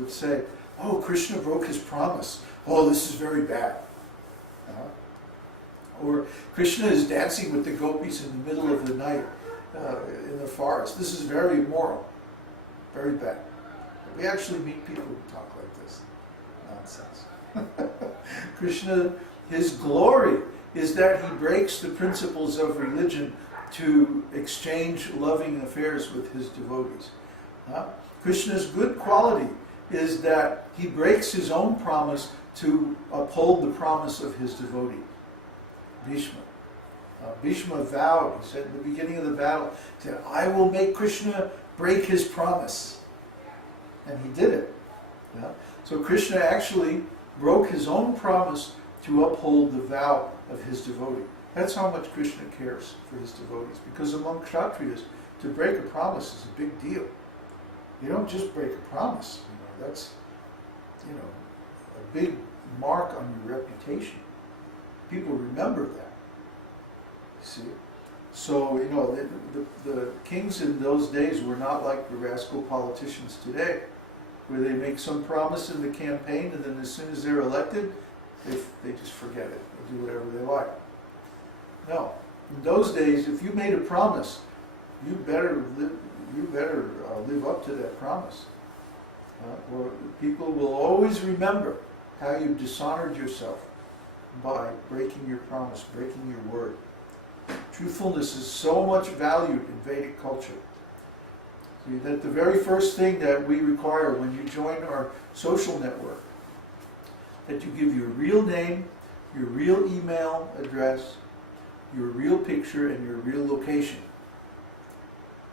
would say, oh, Krishna broke his promise. Oh, this is very bad. Or Krishna is dancing with the gopis in the middle of the night in the forest. This is very immoral, very bad. We actually meet people who talk like this. Nonsense. Krishna, his glory is that he breaks the principles of religion to exchange loving affairs with his devotees. Krishna's good quality is that he breaks his own promise to uphold the promise of his devotee. Bhishma. Bhishma vowed, he said in the beginning of the battle, that I will make Krishna break his promise. And he did it. So Krishna actually broke his own promise to uphold the vow of his devotee. That's how much Krishna cares for his devotees. Because among Kshatriyas, to break a promise is a big deal. You don't just break a promise. That's a big mark on your reputation. People remember that. You see? So, the kings in those days were not like the rascal politicians today, where they make some promise in the campaign and then as soon as they're elected, they just forget it. They do whatever they like. No. In those days, if you made a promise, you better live up to that promise. Or people will always remember how you dishonored yourself by breaking your promise, breaking your word. Truthfulness is so much valued in Vedic culture. See, that the very first thing that we require when you join our social network, that you give your real name, your real email address, your real picture, and your real location.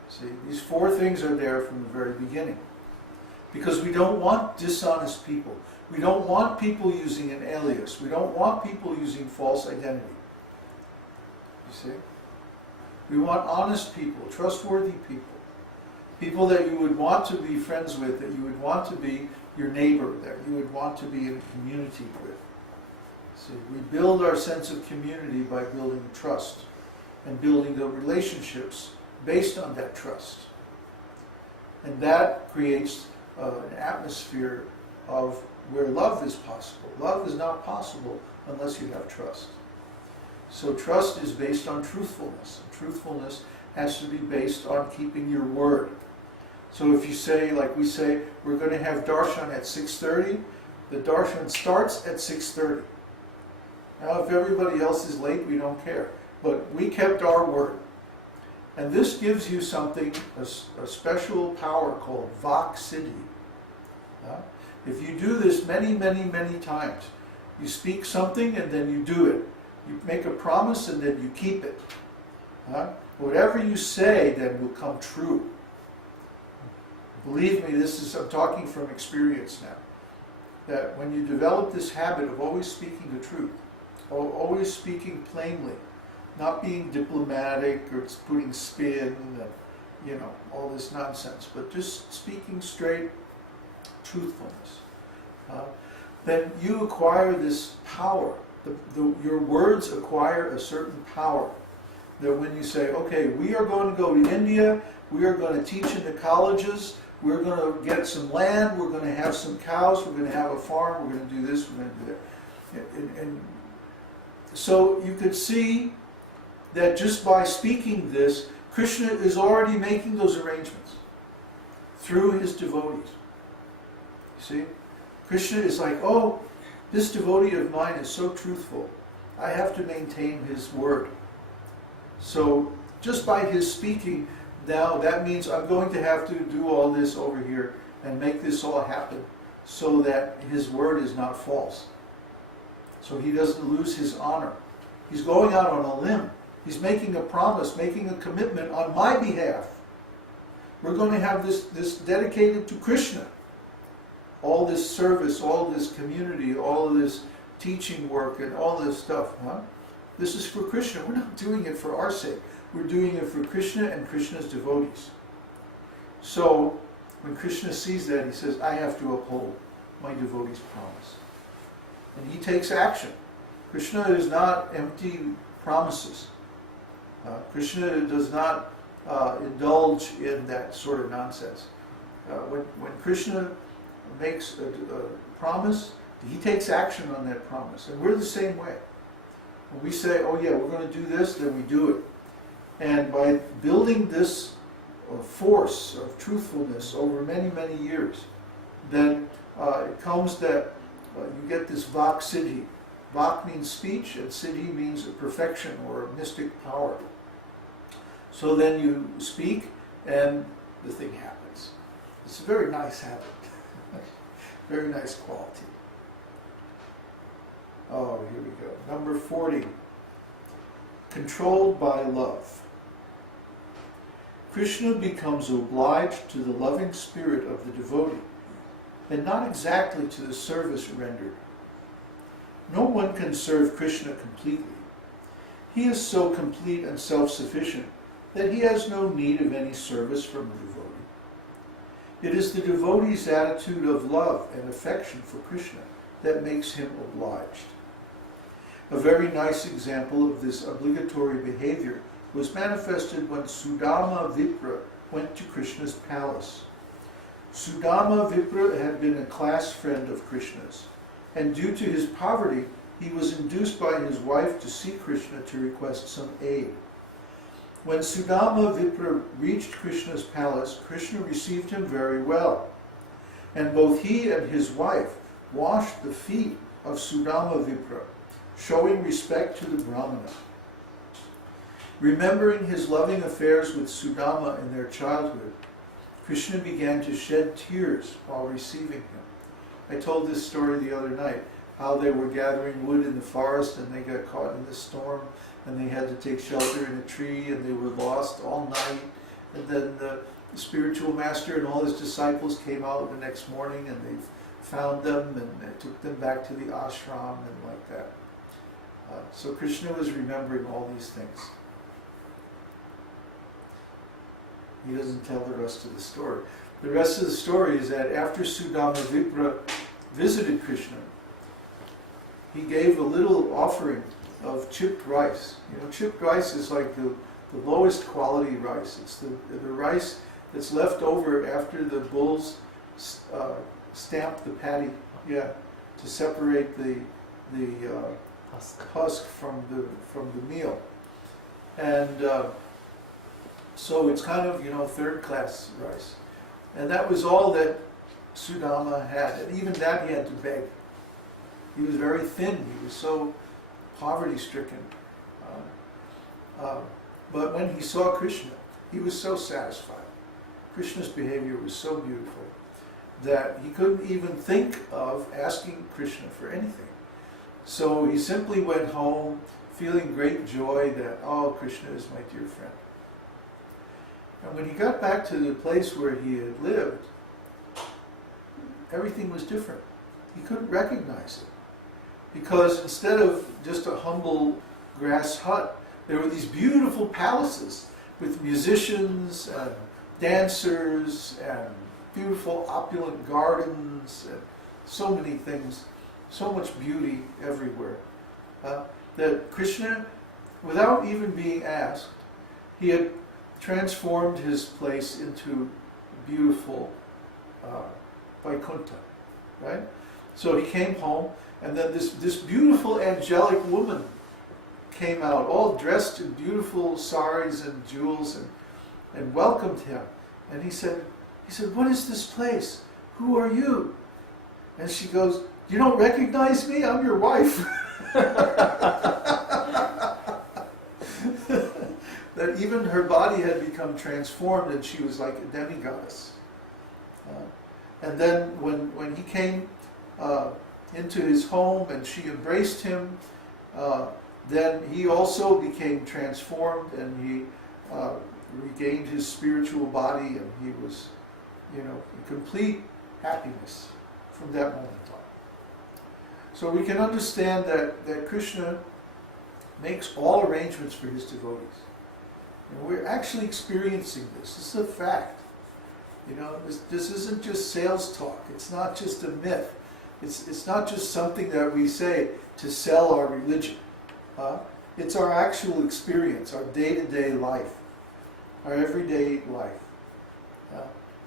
See, these 4 things are there from the very beginning. Because we don't want dishonest people. We don't want people using an alias. We don't want people using false identity. You see? We want honest people, trustworthy people. People that you would want to be friends with, that you would want to be your neighbor, that you would want to be in a community with. See, we build our sense of community by building trust and building the relationships based on that trust. And that creates an atmosphere of where love is possible. Love is not possible unless you have trust. So trust is based on truthfulness. And truthfulness has to be based on keeping your word. So if you say, like we say, we're going to have Darshan at 6:30, the Darshan starts at 6:30. Now if everybody else is late, we don't care. But we kept our word. And this gives you something, a special power called Vak-Siddhi. If you do this many, many, many times, you speak something and then you do it. You make a promise and then you keep it. Whatever you say then will come true. Believe me, I'm talking from experience now. That when you develop this habit of always speaking the truth, always speaking plainly, not being diplomatic or putting spin and all this nonsense, but just speaking straight truthfulness, then you acquire this power. Your words acquire a certain power. That when you say, okay, we are going to go to India, we are going to teach in the colleges, we're going to get some land, we're going to have some cows, we're going to have a farm, we're going to do this, we're going to do that. And so you could see that just by speaking this, Krishna is already making those arrangements through his devotees. See? Krishna is like, oh, this devotee of mine is so truthful. I have to maintain his word. So just by his speaking, now that means I'm going to have to do all this over here and make this all happen so that his word is not false. So he doesn't lose his honor. He's going out on a limb. He's making a promise, making a commitment on my behalf. We're going to have this dedicated to Krishna. All this service, all this community, all of this teaching work and all this stuff. This is for Krishna. We're not doing it for our sake. We're doing it for Krishna and Krishna's devotees. So when Krishna sees that, he says, I have to uphold my devotee's promise. And he takes action. Krishna is not empty promises. Krishna does not indulge in that sort of nonsense. When Krishna makes a promise, he takes action on that promise. And we're the same way. When we say, oh yeah, we're going to do this, then we do it. And by building this force of truthfulness over many, many years, then it comes that you get this Vak Siddhi. Vak means speech, and Siddhi means perfection or mystic power. So then you speak, and the thing happens. It's a very nice habit. Very nice quality. Oh, here we go. Number 40. Controlled by love. Kṛṣṇa becomes obliged to the loving spirit of the devotee, and not exactly to the service rendered. No one can serve Kṛṣṇa completely. He is so complete and self-sufficient that he has no need of any service from the devotee. It is the devotee's attitude of love and affection for Kṛṣṇa that makes him obliged. A very nice example of this obligatory behavior was manifested when Sudama Vipra went to Kṛṣṇa's palace. Sudama Vipra had been a class friend of Kṛṣṇa's, and due to his poverty, he was induced by his wife to see Kṛṣṇa to request some aid. When Sudama Vipra reached Kṛṣṇa's palace, Kṛṣṇa received him very well, and both he and his wife washed the feet of Sudama Vipra, showing respect to the Brahmana. Remembering his loving affairs with Sudama in their childhood, Kṛṣṇa began to shed tears while receiving him. I told this story the other night, how they were gathering wood in the forest and they got caught in the storm and they had to take shelter in a tree and they were lost all night. And then the spiritual master and all his disciples came out the next morning and they found them and they took them back to the ashram and like that. So Kṛṣṇa was remembering all these things. He doesn't tell the rest of the story. The rest of the story is that after Sudama Vipra visited Kṛṣṇa, he gave a little offering of chipped rice. You know, chipped rice is like the lowest quality rice. It's the rice that's left over after the bulls stamp the paddy, to separate the husk from the meal. And so it's kind of, third class rice. And that was all that Sudama had. And even that he had to beg. He was very thin. He was so poverty-stricken. But when he saw Kṛṣṇa, he was so satisfied. Kṛṣṇa's behavior was so beautiful that he couldn't even think of asking Kṛṣṇa for anything. So he simply went home feeling great joy that, oh, Kṛṣṇa is my dear friend. And when he got back to the place where he had lived, everything was different. He couldn't recognize it. Because instead of just a humble grass hut, there were these beautiful palaces with musicians and dancers and beautiful opulent gardens and so many things, so much beauty everywhere. That Kṛṣṇa, without even being asked, he had transformed his place into beautiful Vaikuntha, right? So he came home, and then this beautiful angelic woman came out, all dressed in beautiful saris and jewels, and welcomed him. And he said, "What is this place? Who are you?" And she goes, "You don't recognize me? I'm your wife." That even her body had become transformed and she was like a demigoddess. And then when he came into his home and she embraced him, then he also became transformed and he regained his spiritual body and he was, in complete happiness from that moment on. So we can understand that Kṛṣṇa makes all arrangements for his devotees. And we're actually experiencing this. This is a fact. This isn't just sales talk. It's not just a myth. It's not just something that we say to sell our religion. It's our actual experience, our day-to-day life, our everyday life.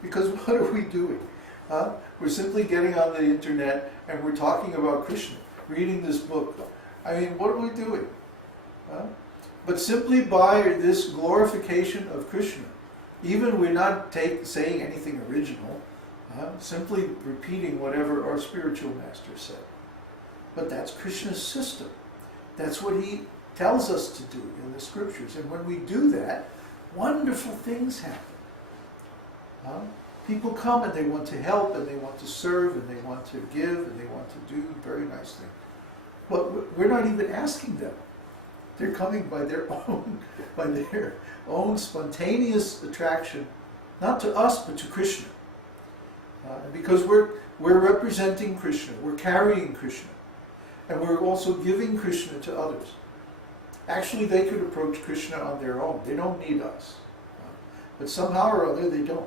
Because what are we doing? We're simply getting on the internet and we're talking about Krishna, reading this book. I mean, what are we doing? But simply by this glorification of Krishna, even we're not saying anything original, simply repeating whatever our spiritual master said. But that's Krishna's system. That's what he tells us to do in the scriptures. And when we do that, wonderful things happen. People come and they want to help and they want to serve and they want to give and they want to do very nice things. But we're not even asking them. They're coming by their own spontaneous attraction, not to us but to Krishna. Because we're representing Krishna, we're carrying Krishna, and we're also giving Krishna to others. Actually, they could approach Krishna on their own. They don't need us. But somehow or other, they don't.